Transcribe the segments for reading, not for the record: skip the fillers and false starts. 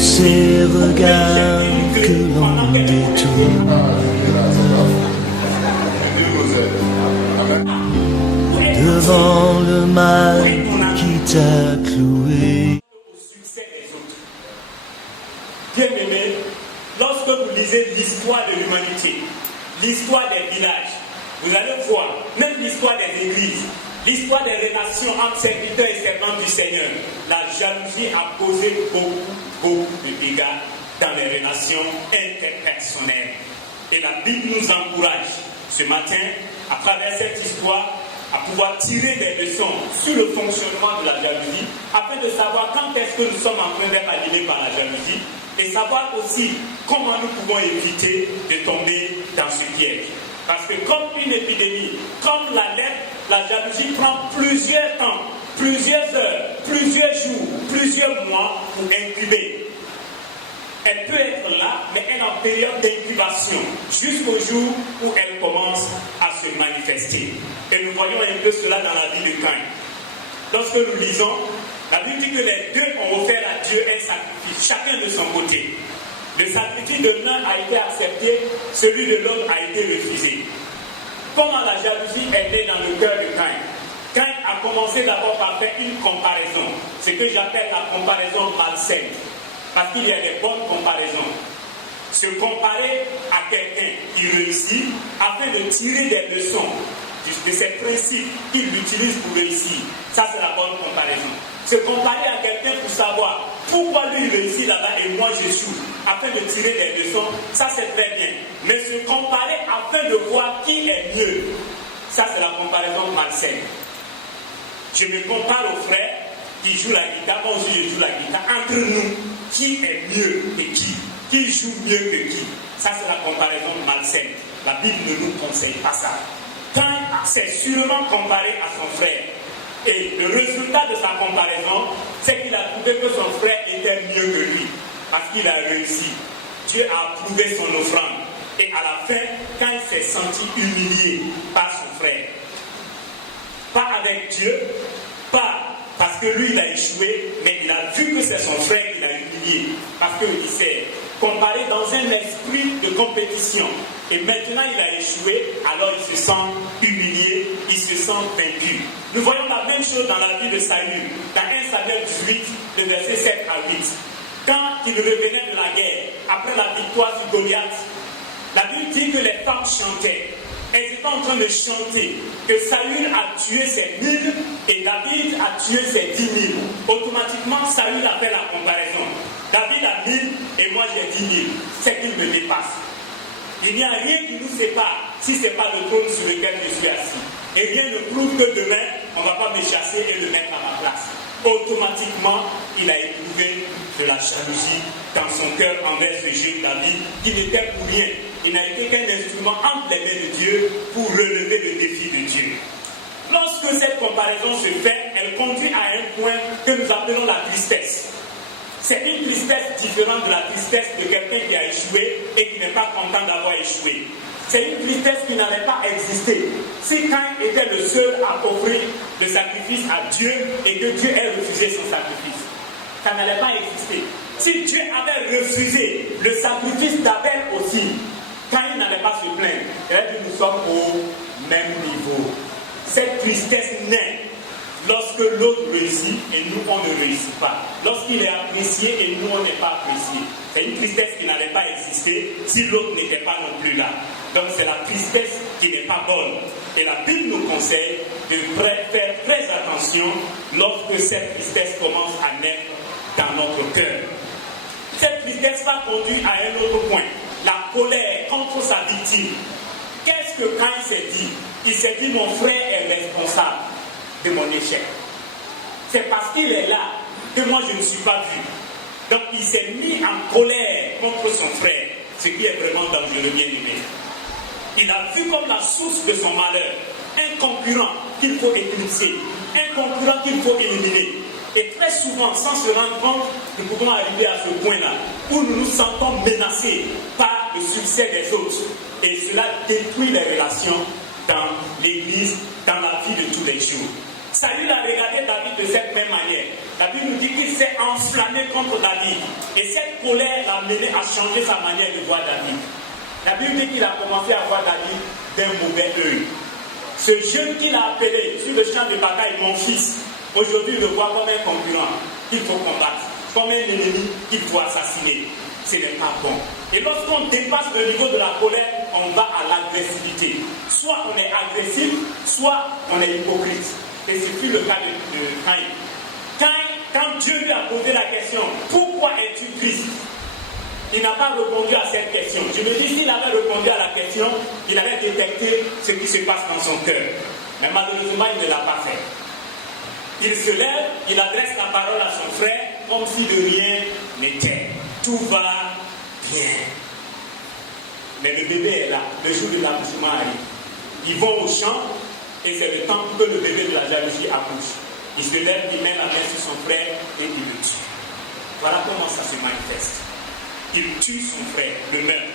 ces regards que l'on détourne devant le mal qui t'a cloué. Bien-aimés, lorsque vous lisez l'histoire de l'humanité, l'histoire des villages, vous allez voir, même l'histoire des églises, l'histoire des relations entre serviteurs et servantes du Seigneur, la jalousie a causé beaucoup de dégâts dans les relations interpersonnelles. Et la Bible nous encourage ce matin, à travers cette histoire, à pouvoir tirer des leçons sur le fonctionnement de la jalousie, afin de savoir quand est-ce que nous sommes en train d'être animés par la jalousie, et savoir aussi comment nous pouvons éviter de tomber dans ce piège. Parce que comme une épidémie, comme la lèpre, la jalousie prend plusieurs temps, plusieurs heures, plusieurs jours, plusieurs mois pour incuber. Elle peut être là, mais elle est en période d'incubation, jusqu'au jour où elle commence à se manifester. Et nous voyons un peu cela dans la vie de Caïn. Lorsque nous lisons, la Bible dit que les deux ont offert à Dieu un sacrifice, chacun de son côté. Le sacrifice de l'un a été accepté, celui de l'autre a été refusé. Comment la jalousie est née dans le cœur de Caïn? Caïn a commencé d'abord par faire une comparaison, ce que j'appelle la comparaison malsaine. Parce qu'il y a des bonnes comparaisons. Se comparer à quelqu'un qui réussit afin de tirer des leçons de ces principes qu'il utilise pour réussir. Ça, c'est la bonne comparaison. Se comparer à quelqu'un pour savoir pourquoi lui réussit là-bas et moi j'échoue, afin de tirer des leçons, ça c'est très bien. Mais se comparer afin de voir qui est mieux, ça c'est la comparaison malsaine. Je me compare au frère qui joue la guitare, moi aussi je joue la guitare. Entre nous, qui est mieux que qui joue mieux que qui? Ça c'est la comparaison malsaine. La Bible ne nous conseille pas ça. Caïn s'est sûrement comparé à son frère. Et le résultat de sa comparaison, c'est qu'il a trouvé que son frère était mieux que lui. Parce qu'il a réussi. Dieu a approuvé son offrande. Et à la fin, Caïn s'est senti humilié par son frère. Pas avec Dieu, pas parce que lui il a échoué, mais il a vu que c'est son frère qui l'a humilié. Parce qu'il s'est comparé dans un esprit de compétition. Et maintenant il a échoué, alors il se sent humilié, il se sent vaincu. Nous voyons la même chose dans la vie de Saül, dans 1 Samuel 18, le verset 7 à 8. Quand il revenait de la guerre, après la victoire sur Goliath, la Bible dit que les femmes chantaient. Elles étaient en train de chanter que Saül a tué ses 1000 et David a tué ses 10 000. Automatiquement, Saül a fait la comparaison. David a 1000 et moi j'ai 10 000. C'est qu'il me dépasse. Il n'y a rien qui nous sépare si ce n'est pas le trône sur lequel je suis assis. Et rien ne prouve que demain, on ne va pas me chasser et le mettre à ma place. Automatiquement, il a éprouvé de la jalousie dans son cœur envers ce jeune David qui n'était pour rien. Il n'a été qu'un instrument entre les mains de Dieu pour relever le défi de Dieu. Lorsque cette comparaison se fait, elle conduit à un point que nous appelons la tristesse. C'est une tristesse différente de la tristesse de quelqu'un qui a échoué et qui n'est pas content d'avoir échoué. C'est une tristesse qui n'allait pas exister. Si Caïn était le seul à offrir le sacrifice à Dieu et que Dieu ait refusé son sacrifice, ça n'allait pas exister. Si Dieu avait refusé le sacrifice d'Abel aussi, Caïn n'allait pas se plaindre. Il a dit, nous sommes au même niveau. Cette tristesse naît lorsque l'autre réussit et nous on ne réussit pas. Lorsqu'il est apprécié et nous on n'est pas apprécié. C'est une tristesse qui n'allait pas exister si l'autre n'était pas non plus là. Donc c'est la tristesse qui n'est pas bonne. Et la Bible nous conseille de faire très attention lorsque cette tristesse commence à naître dans notre cœur. Cette tristesse va conduire à un autre point. La colère contre sa victime. Qu'est-ce que Caïn s'est dit? Il s'est dit, mon frère est responsable de mon échec. C'est parce qu'il est là que moi je ne suis pas vu. Donc il s'est mis en colère contre son frère, ce qui est vraiment dangereux, bien aimé. Il a vu comme la source de son malheur un concurrent qu'il faut éclipser, un concurrent qu'il faut éliminer. Et très souvent, sans se rendre compte, nous pouvons arriver à ce point-là, où nous nous sentons menacés par le succès des autres. Et cela détruit les relations dans l'église, dans la vie de tous les jours. Saül a regardé David de cette même manière. La Bible nous dit qu'il s'est enflammé s'acharner contre David. Et cette colère l'a mené à changer sa manière de voir David. La Bible dit qu'il a commencé à voir David d'un mauvais œil. Ce jeune qu'il a appelé sur le champ de bataille, mon fils, aujourd'hui il le voit comme un concurrent qu'il faut combattre, comme un ennemi qu'il faut assassiner. Ce n'est pas bon. Et lorsqu'on dépasse le niveau de la colère, on va à l'agressivité. Soit on est agressif, soit on est hypocrite. Et ce fut le cas de Caïn. Caïn, quand Dieu lui a posé la question, pourquoi es-tu triste? Il n'a pas répondu à cette question. Je me dis, s'il avait répondu à la question, il avait détecté ce qui se passe dans son cœur. Mais malheureusement, il ne l'a pas fait. Il se lève, il adresse la parole à son frère, comme si de rien n'était. Tout va bien. Mais le bébé est là. Le jour de l'accouchement arrive. Ils vont au champ et c'est le temps que le bébé de la jalousie accouche. Il se lève, il met la main sur son frère et il le tue. Voilà comment ça se manifeste. Il tue son frère, le meurt.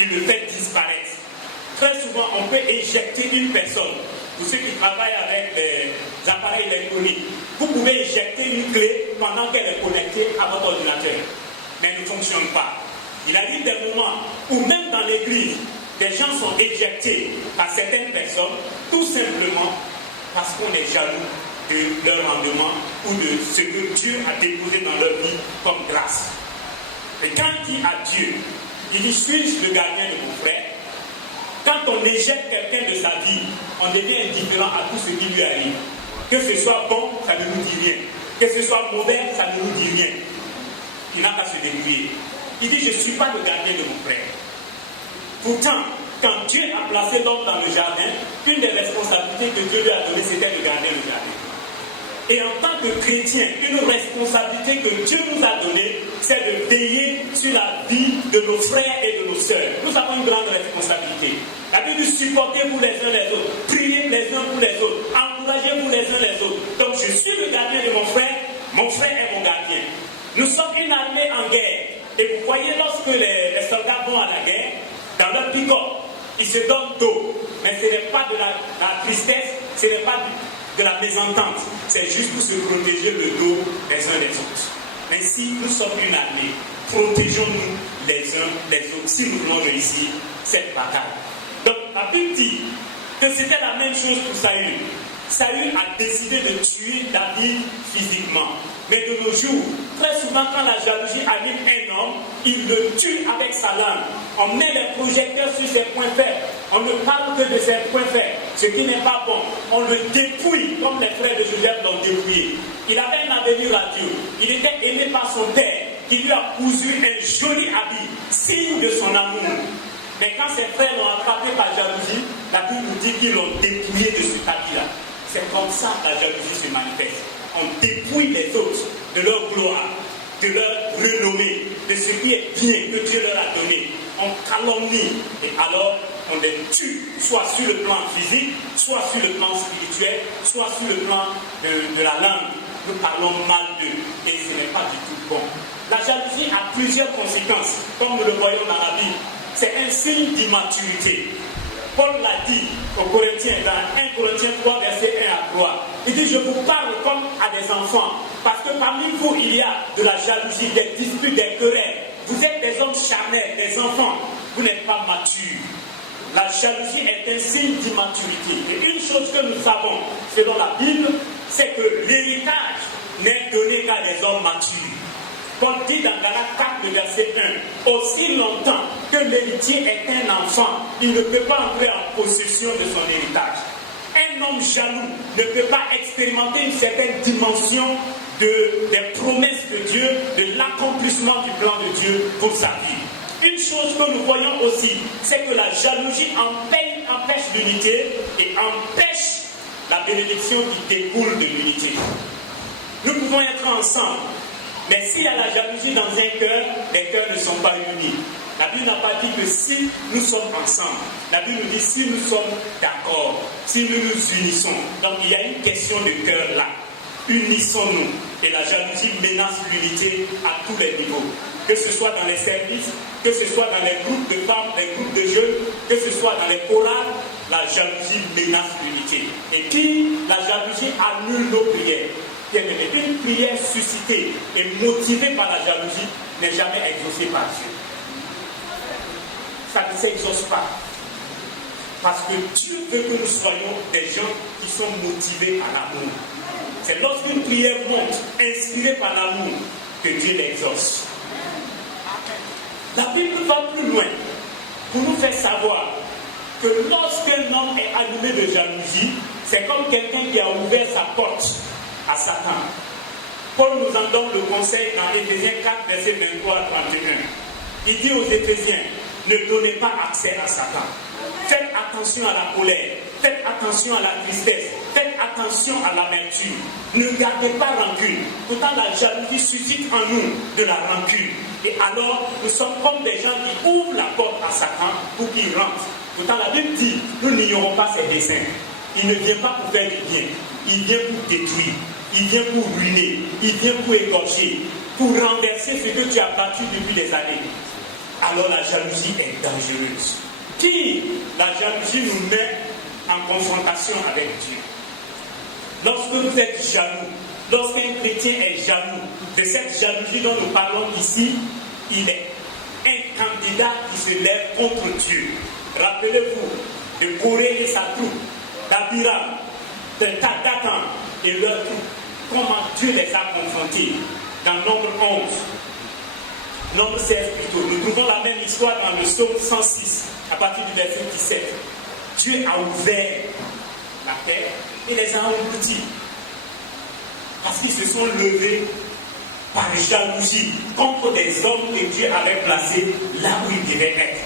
Il le fait disparaître. Très souvent, on peut éjecter une personne. Pour ceux qui travaillent avec les appareils électroniques, vous pouvez éjecter une clé pendant qu'elle est connectée à votre ordinateur. Mais elle ne fonctionne pas. Il arrive des moments où même dans l'église, des gens sont éjectés par certaines personnes, tout simplement parce qu'on est jaloux de leur rendement ou de ce que Dieu a déposé dans leur vie comme grâce. Et quand il dit à Dieu, il dit, suis-je le gardien de mon frère? Quand on éjecte quelqu'un de sa vie, on devient indifférent à tout ce qui lui arrive. Que ce soit bon, ça ne nous dit rien. Que ce soit mauvais, ça ne nous dit rien. Il n'a qu'à se débrouiller. Il dit, je ne suis pas le gardien de mon frère. Pourtant, quand Dieu a placé l'homme dans le jardin, une des responsabilités que Dieu lui a données, c'était de garder le jardin. Et en tant que chrétien, une responsabilité que Dieu nous a donnée, c'est de veiller sur la vie de nos frères et de nos sœurs. Nous avons une grande responsabilité. La Bible dit, supportez-vous les uns les autres, priez les uns pour les autres, encouragez-vous les uns les autres. Donc je suis le gardien de mon frère est mon gardien. Nous sommes une armée en guerre. Et vous voyez, lorsque les soldats vont à la guerre, dans leur pick-up, ils se donnent dos. Mais ce n'est pas de la tristesse, ce n'est pas de la mésentente. C'est juste pour se protéger le dos les uns les autres. Ainsi, nous sommes une armée. Protégeons-nous les uns les autres si nous voulons réussir cette bataille. Donc, la Bible dit que c'était la même chose pour Saül. Saül a décidé de tuer David physiquement. Mais de nos jours, très souvent quand la jalousie anime un homme, il le tue avec sa langue. On met les projecteurs sur ses points faibles. On ne parle que de ses points faibles, ce qui n'est pas bon. On le dépouille comme les frères de Joseph l'ont dépouillé. Il avait un avenir à Dieu. Il était aimé par son père, qui lui a cousu un joli habit, signe de son amour. Mais quand ses frères l'ont attrapé par jalousie, la Bible nous dit qu'ils l'ont dépouillé de cet habit-là. C'est comme ça que la jalousie se manifeste. On dépouille les autres de leur gloire, de leur renommée, de ce qui est bien que Dieu leur a donné. On calomnie et alors on les tue, soit sur le plan physique, soit sur le plan spirituel, soit sur le plan de la langue. Nous parlons mal d'eux et ce n'est pas du tout bon. La jalousie a plusieurs conséquences, comme nous le voyons dans la Bible. C'est un signe d'immaturité. Paul l'a dit aux Corinthiens, dans 1 Corinthiens 3, verset 1 à 3. Il dit, je vous parle comme à des enfants, parce que parmi vous, il y a de la jalousie, des disputes, des querelles. Vous êtes des hommes charnels, des enfants. Vous n'êtes pas matures. La jalousie est un signe d'immaturité. Et une chose que nous savons, selon la Bible, c'est que l'héritage n'est donné qu'à des hommes matures. Paul dit dans Galates 4, verset 1, aussi longtemps que l'héritier est un enfant, il ne peut pas entrer en possession de son héritage. Un homme jaloux ne peut pas expérimenter une certaine dimension des promesses de Dieu, de l'accomplissement du plan de Dieu pour sa vie. Une chose que nous voyons aussi, c'est que la jalousie empêche l'unité et empêche la bénédiction qui découle de l'unité. Nous pouvons être ensemble. Mais s'il y a la jalousie dans un cœur, les cœurs ne sont pas unis. La Bible n'a pas dit que si nous sommes ensemble. La Bible nous dit si nous sommes d'accord, si nous nous unissons. Donc il y a une question de cœur là. Unissons-nous. Et la jalousie menace l'unité à tous les niveaux. Que ce soit dans les services, que ce soit dans les groupes de femmes, les groupes de jeunes, que ce soit dans les chorales, la jalousie menace l'unité. Et puis, la jalousie annule nos prières. Bien-aimé, une prière suscitée et motivée par la jalousie n'est jamais exaucée par Dieu. Ça ne s'exauce pas. Parce que Dieu veut que nous soyons des gens qui sont motivés par l'amour. C'est lorsqu'une prière monte, inspirée par l'amour, que Dieu l'exauce. La Bible va plus loin pour nous faire savoir que lorsqu'un homme est allumé de jalousie, c'est comme quelqu'un qui a ouvert sa porte à Satan. Paul nous en donne le conseil dans Éphésiens 4, verset 23 à 31. Il dit aux Éphésiens, ne donnez pas accès à Satan. Faites attention à la colère, faites attention à la tristesse, faites attention à l'amertume. Ne gardez pas rancune. Pourtant, la jalousie suscite en nous de la rancune. Et alors, nous sommes comme des gens qui ouvrent la porte à Satan pour qu'il rentre. Pourtant, la Bible dit, nous n'ignorons pas ses desseins. Il ne vient pas pour faire du bien. Il vient pour détruire. Il vient pour ruiner. Il vient pour égorger. Pour renverser ce que tu as battu depuis des années. Alors la jalousie est dangereuse. Qui, la jalousie nous met en confrontation avec Dieu. Lorsque vous êtes jaloux, lorsqu'un chrétien est jaloux, de cette jalousie dont nous parlons ici, il est un candidat qui se lève contre Dieu. Rappelez-vous de Corée et sa troupe, d'Abiram, de Dathan et leur troupe, comment Dieu les a confrontés dans Nombre 11. Nombre 16 plutôt. Nous trouvons la même histoire dans le psaume 106, à partir du verset 17. Dieu a ouvert la terre et les a engloutis. Parce qu'ils se sont levés par jalousie contre des hommes que Dieu avait placés là où ils devaient être.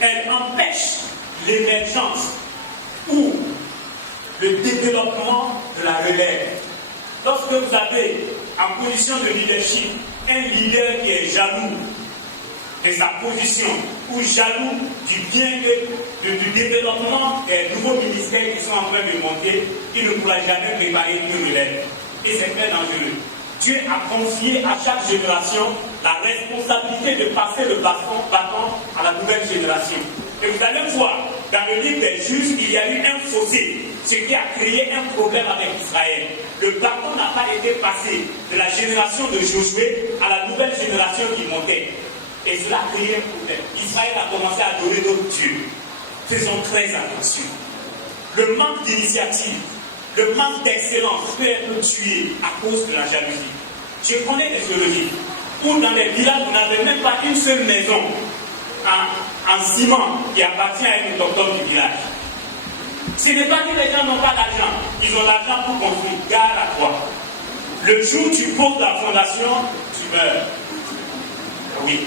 Elle empêche l'émergence ou le développement de la relève. Lorsque vous avez en position de leadership un leader qui est jaloux de sa position ou jaloux du bien du développement des nouveaux ministères qui sont en train de monter, il ne pourra jamais préparer une relève. Et c'est très dangereux. Dieu a confié à chaque génération la responsabilité de passer le bâton à la nouvelle génération. Et vous allez voir, dans le livre des Juges, il y a eu un fossé, ce qui a créé un problème avec Israël. Le bâton n'a pas été passé de la génération de Josué à la nouvelle génération qui montait. Et cela a créé un problème. Israël a commencé à adorer d'autres dieux. Faisons très attention. Le manque d'initiative, le manque d'excellence peut être tué à cause de la jalousie. Je connais des théologies où dans les villages, vous n'avez même pas une seule maison en ciment qui appartient à un autochtone du village. Ce n'est pas que les gens n'ont pas d'argent. Ils ont l'argent pour construire. Gare à toi. Le jour où tu poses la fondation, tu meurs. Oui.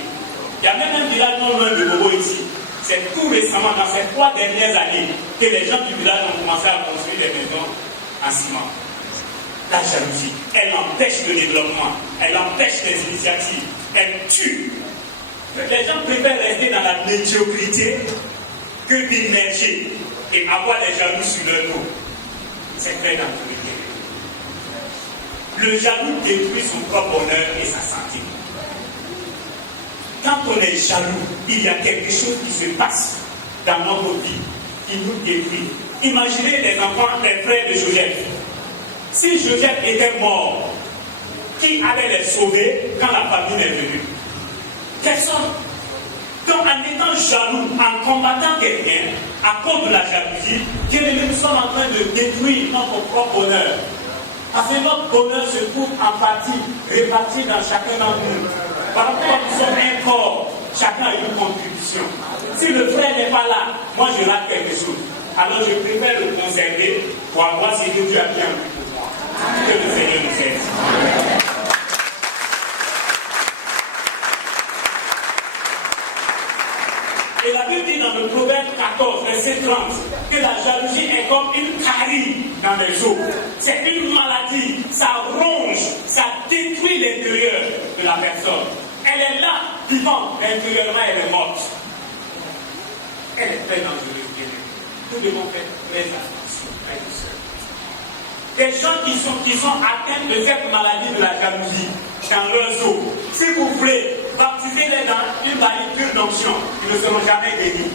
Il y a même un village non loin de Bobo ici. C'est tout récemment, dans ces 3 dernières années, que les gens du village ont commencé à construire des maisons en ciment. La jalousie, elle empêche le développement, elle empêche les initiatives, elle tue. Les gens préfèrent rester dans la médiocrité que d'émerger et avoir les jaloux sur leur dos. C'est très dangereux. Le jaloux détruit son propre bonheur et sa santé. Quand on est jaloux, il y a quelque chose qui se passe dans notre vie qui nous détruit. Imaginez les enfants, les frères de Joseph. Si Joseph était mort, qui allait les sauver quand la famine est venue? Personne. Donc en étant jaloux, en combattant quelqu'un, à cause de la jalousie, nous sommes en train de détruire notre propre bonheur. Parce que notre bonheur se trouve en partie réparti dans chacun d'entre nous. Par rapport à nous sommes un corps, chacun a une contribution. Si le frère n'est pas là, moi je rate quelque chose. Alors je préfère le conserver pour avoir ce que Dieu a bien vu pour moi. Que le Seigneur nous aide. Et la Bible dit dans le Proverbe 14, verset 30, que la jalousie est comme une carie dans les os. C'est une maladie, ça ronge, ça détruit l'intérieur de la personne. Elle est là, vivante, mais intérieurement elle est morte. Elle est très dangereuse. Nous devons faire très attention à ça. Les gens qui sont atteints de cette maladie de la jalousie dans leurs os, si vous voulez, baptisez-les dans une malicure d'onction, ils ne seront jamais guéris.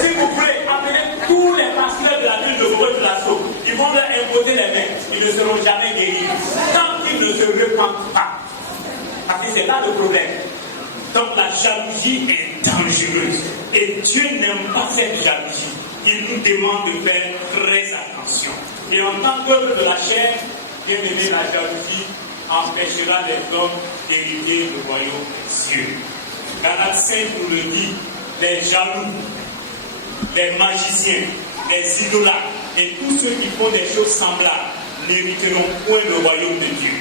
Si vous voulez, appelez tous les pasteurs de la ville de Bobo de la Sauce, ils vont leur imposer les mains, ils ne seront jamais guéris. Tant qu'ils ne se repentent pas. Parce que c'est là le problème. Donc la jalousie est dangereuse. Et Dieu n'aime pas cette jalousie. Il nous demande de faire très attention. Et en tant qu'œuvre de la chair, bien aimé, la jalousie empêchera les hommes d'hériter le royaume des cieux. Galates 5 nous le dit, les jaloux, les magiciens, les idolâtres et tous ceux qui font des choses semblables n'hériteront point le royaume de Dieu.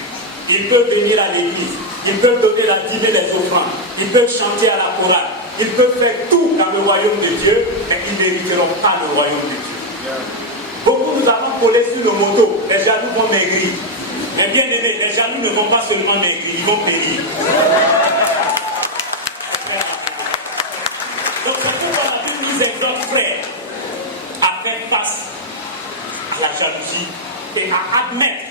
Ils peuvent venir à l'église, ils peuvent donner la dîme et les offrandes, ils peuvent chanter à la chorale, ils peuvent faire tout dans le royaume de Dieu, mais ils n'hériteront pas le royaume de Dieu. Beaucoup nous avons collé sur le moto, les jaloux vont maigrir. Mais bien aimés, les jaloux ne vont pas seulement maigrir, ils vont périr. Donc c'est pourquoi la Bible nous exhorte, frères, à faire face à la jalousie et à admettre,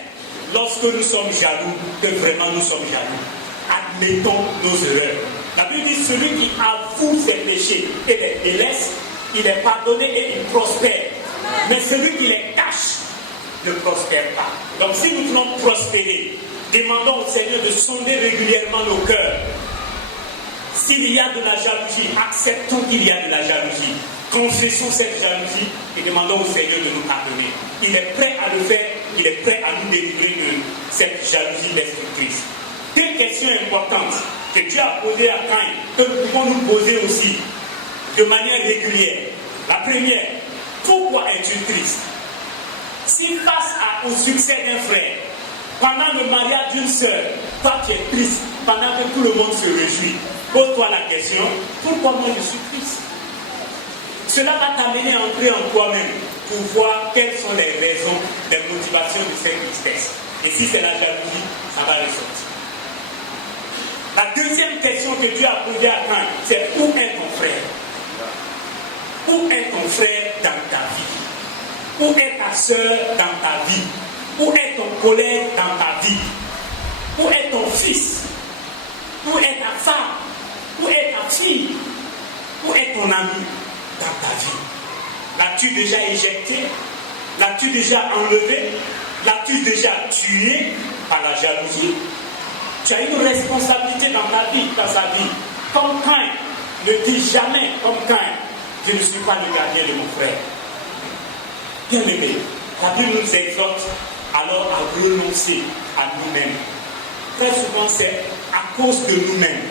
lorsque nous sommes jaloux, que vraiment nous sommes jaloux. Admettons nos erreurs. La Bible dit, celui qui avoue ses péchés et les délaisse, il est pardonné et il prospère. Mais celui qui les cache ne prospère pas. Donc si nous voulons prospérer, demandons au Seigneur de sonder régulièrement nos cœurs. S'il y a de la jalousie, acceptons qu'il y a de la jalousie. Confessons cette jalousie et demandons au Seigneur de nous pardonner. Il est prêt à le faire, il est prêt à nous délivrer de cette jalousie destructrice. Deux questions importantes que Dieu a posées à Caïn, que nous pouvons nous poser aussi de manière régulière. La première, pourquoi es-tu triste? Si face au succès d'un frère, pendant le mariage d'une sœur, toi tu es triste, pendant que tout le monde se réjouit, pose-toi la question, pourquoi moi je suis triste? Cela va t'amener à entrer en toi-même pour voir quelles sont les raisons, les motivations de cette tristesse. Et si c'est la jalousie, ça va ressortir. La deuxième question que Dieu a posée à Caïn, c'est où est ton frère? Où est ton frère dans ta vie? Où est ta sœur dans ta vie? Où est ton collègue dans ta vie? Où est ton fils? Où est ta femme? Où est ta fille? Où est ton ami dans ta vie? L'as-tu déjà éjecté? L'as-tu déjà enlevé? L'as-tu déjà tué par la jalousie? Tu as une responsabilité dans ta vie, dans sa vie. Comme Caïn, ne dis jamais comme Caïn, je ne suis pas le gardien de mon frère. Bien aimé, la Bible nous exhorte alors à renoncer à nous-mêmes. Très souvent, c'est à cause de nous-mêmes,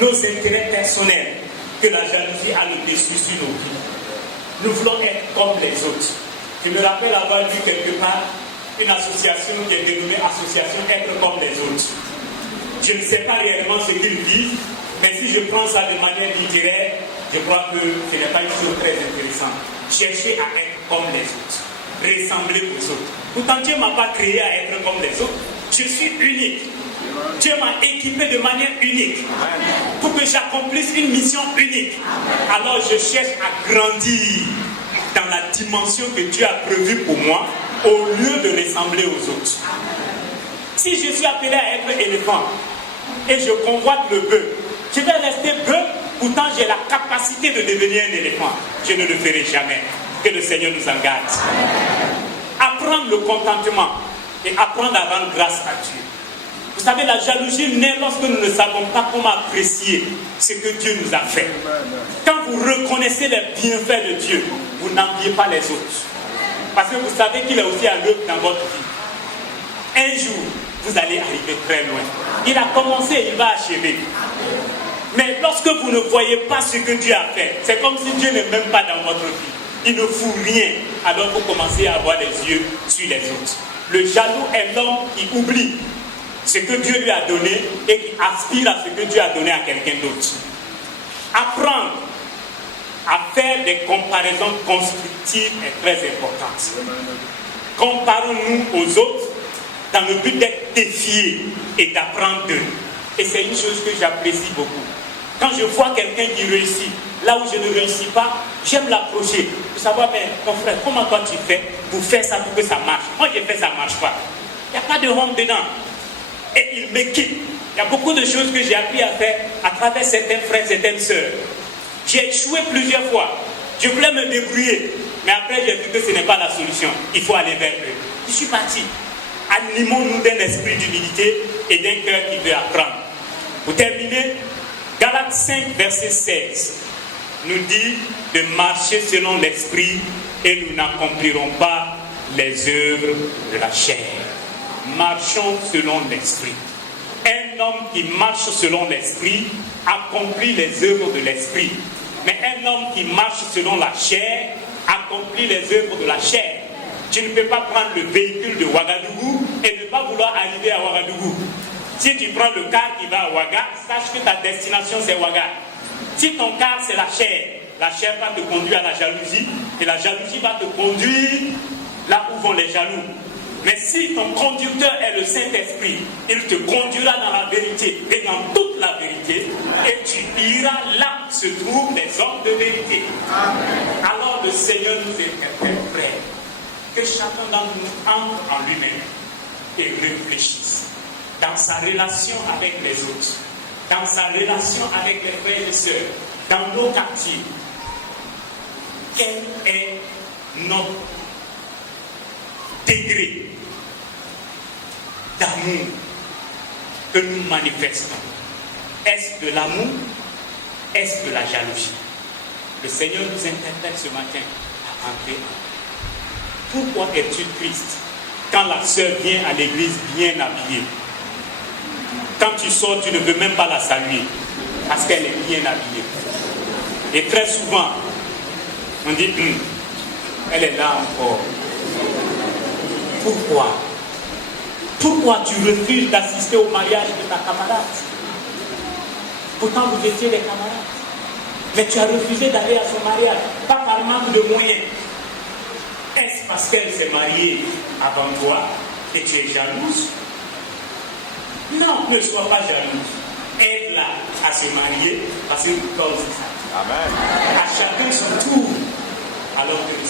nos intérêts personnels, que la jalousie a le dessus sur nos vies. Nous voulons être comme les autres. Je me rappelle avoir lu quelque part une association qui est dénommée Association Être comme les autres. Je ne sais pas réellement ce qu'ils disent, mais si je prends ça de manière littéraire, je crois que ce n'est pas une chose très intéressante. Chercher à être comme les autres, ressembler aux autres. Pourtant, Dieu ne m'a pas créé à être comme les autres. Je suis unique. Dieu m'a équipé de manière unique pour que j'accomplisse une mission unique. Alors je cherche à grandir dans la dimension que Dieu a prévue pour moi au lieu de ressembler aux autres. Si je suis appelé à être éléphant et je convoite le bœuf, je vais rester bœuf, pourtant j'ai la capacité de devenir un éléphant. Je ne le ferai jamais. Que le Seigneur nous en garde. Apprendre le contentement et apprendre à rendre grâce à Dieu. Vous savez, la jalousie naît lorsque nous ne savons pas comment apprécier ce que Dieu nous a fait. Quand vous reconnaissez les bienfaits de Dieu, vous n'enviez pas les autres. Parce que vous savez qu'il est aussi à l'œuvre dans votre vie. Un jour, vous allez arriver très loin. Il a commencé, il va achever. Mais lorsque vous ne voyez pas ce que Dieu a fait, c'est comme si Dieu n'est même pas dans votre vie. Il ne fout rien. Alors vous commencez à avoir les yeux sur les autres. Le jaloux est l'homme qui oublie ce que Dieu lui a donné et qui aspire à ce que Dieu a donné à quelqu'un d'autre. Apprendre à faire des comparaisons constructives est très important. Comparons-nous aux autres dans le but d'être défiés et d'apprendre d'eux. Et c'est une chose que j'apprécie beaucoup. Quand je vois quelqu'un qui réussit, là où je ne réussis pas, j'aime l'approcher. Pour savoir, mais mon frère, comment toi tu fais pour faire ça pour que ça marche? Moi j'ai fait, ça ne marche pas. Il n'y a pas de honte dedans. Et il m'équipe. Il y a beaucoup de choses que j'ai appris à faire à travers certains frères, certaines sœurs. J'ai échoué plusieurs fois. Je voulais me débrouiller. Mais après, j'ai vu que ce n'est pas la solution. Il faut aller vers eux. Je suis parti. Animons-nous d'un esprit d'humilité et d'un cœur qui veut apprendre. Pour terminer, Galates 5, verset 16 nous dit de marcher selon l'esprit et nous n'accomplirons pas les œuvres de la chair. Marchons selon l'esprit. Un homme qui marche selon l'esprit accomplit les œuvres de l'esprit. Mais un homme qui marche selon la chair accomplit les œuvres de la chair. Tu ne peux pas prendre le véhicule de Ouagadougou et ne pas vouloir arriver à Ouagadougou. Si tu prends le car qui va à Ouaga, sache que ta destination c'est Ouaga. Si ton car c'est la chair va te conduire à la jalousie et la jalousie va te conduire là où vont les jaloux. Mais si ton conducteur est le Saint-Esprit, il te conduira dans la vérité et dans toute la vérité et tu iras là où se trouvent les hommes de vérité. Alors le Seigneur nous interpelle, frère, que chacun d'entre nous entre en lui-même et réfléchisse dans sa relation avec les autres, dans sa relation avec les frères et sœurs, dans nos quartiers. Quel est notre degré d'amour que nous manifestons? Est-ce de l'amour? Est-ce de la jalousie? Le Seigneur nous interpelle ce matin à entrer. Pourquoi es-tu triste quand la sœur vient à l'église bien habillée? Quand tu sors, tu ne veux même pas la saluer parce qu'elle est bien habillée. Et très souvent, on dit, elle est là encore. Pourquoi? Pourquoi tu refuses d'assister au mariage de ta camarade? Pourtant, vous étiez des camarades. Mais tu as refusé d'aller à son mariage, pas par manque de moyens. Est-ce parce qu'elle s'est mariée avant toi et tu es jalouse? Non, ne sois pas jalouse. Aide-la à se marier parce que c'est ça. Amen. À chacun son tour. Alors que